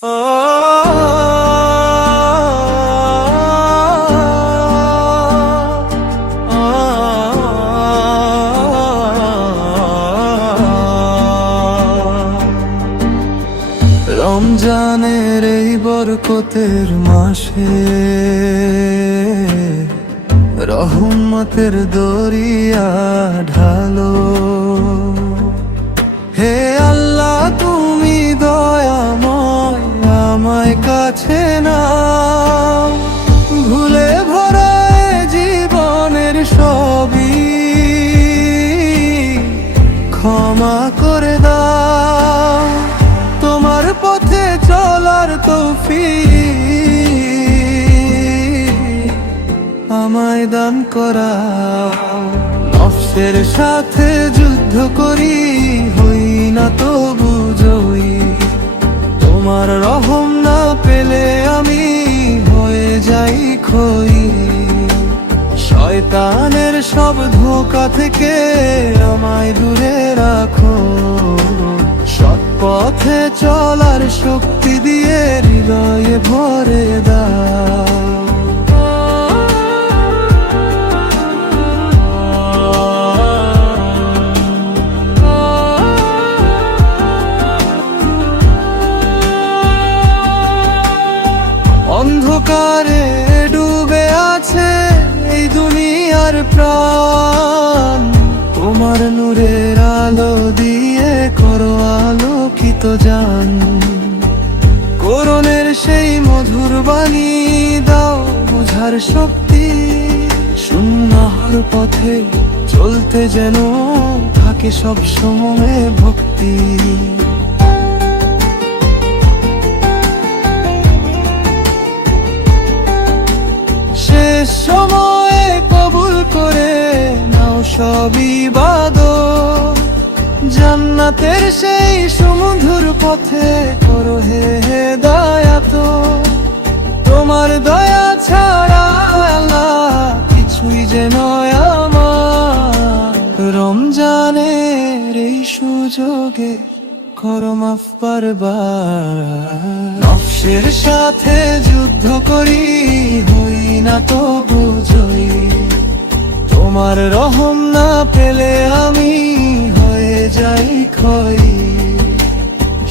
রমজানের এই বরকতের মাসে রহমতের দরিয়া ঢালো। হে আল্লাহ, তুমি দয়াময়, আমায় কাছে নাও। ভুলে ভরা জীবনের সবই ক্ষমা করে দাও। তোমার পথে চলার তৌফিক আমায় দান করাও। নফসের সাথে যুদ্ধ করি, হই না তবু জয়ী। তোমার রহম না পেলে আমি হয়ে যাই খই। শয়তানের সব ধোঁকা থেকে আমায় দূরে রাখো। সৎ পথে চলার শক্তি দিয়ে হৃদয়ে ভরে দাও। অন্ধকারে ডুবে আছে এই দুনিয়ার প্রাণ। তোমার নূরের আলো দিয়ে করো আলোকিত জান। কোরআনের সেই মধুর বাণী দাও বুঝার শক্তি। সুন্নাহর পথে চলতে যেন থাকে সব সময় ভক্তি। শেষ সময়ে কবুল করে নাও সব ইবাদত। জান্নাতের সেই সুমধুর পথে করো হে হেদায়াত। তোমার দয়া ছাড়া আল্লাহ কিছুই যে নয় আমার। রমজানের এই সুযোগে করো মাফ বারবার। নফসের সাথে যুদ্ধ করি, হই না তবু জয়ী। তোমার রহম না পেলে আমি হয়ে যাই খই।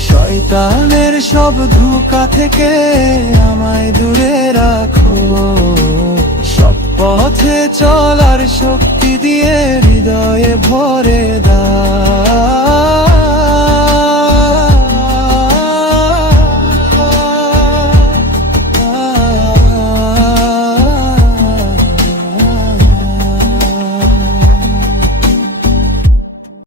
শয়তানের সব ধোঁকা থেকে আমায় দূরে রাখো। সব পথে চলার শক্তি দিয়ে হৃদয়ে ভরে দাও।